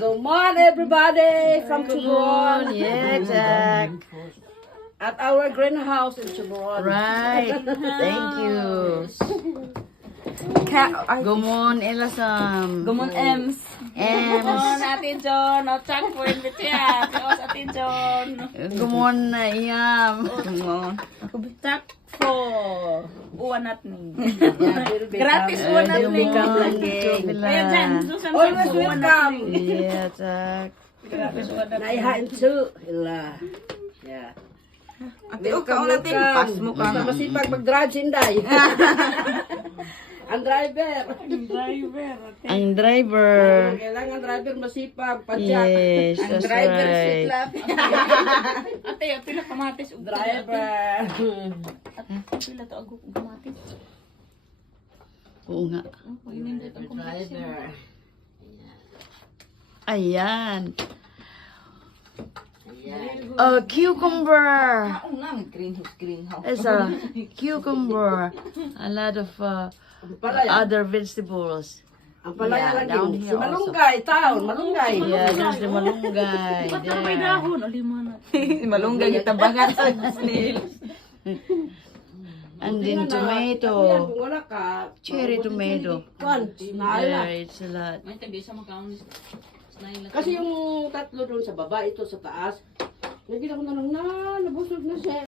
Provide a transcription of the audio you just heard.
Good morning, everybody from Chuburon. Yeah, Jack. At our greenhouse in Chuburon. Right. Thank you. Gumon Elasam. Gumon Ems. Ems. Atin John. O, Chuck po rin bitya. Pios atin John. Gumon na iyam. Chuck po. Uwan natin. Gratis uwan natin. Kaya dyan. Susan Always welcome. Yeah, Jack. Gratis uwan natin. Naihain too. Ila. Yeah. Ate, ukaw natin. Pas mo ka. Basta masipag mag-drive sinday. Ang driver. Ang driver. Kailangan driver masipag. Padyak. Yes, that's right. Ate, pila kamatis. Driver. Pila to aguk kamatis. Oo nga. Driver. Ayan. Cucumber. Greenhouse. It's a cucumber. A lot of other vegetables. Ang palaya Yeah, lang down yun. here Si Malunggay, town. Malunggay. Yeah, there's the malunggay. May There. dahon. Lima na. Malunggay itabangan sa snails. And then Kung tomato. wala ka, Cherry tomato. Kwan, naala. There, it's a lot. Kasi yung tatlo doon sa baba, ito sa taas, naging ako na lang na, nabusog na siya.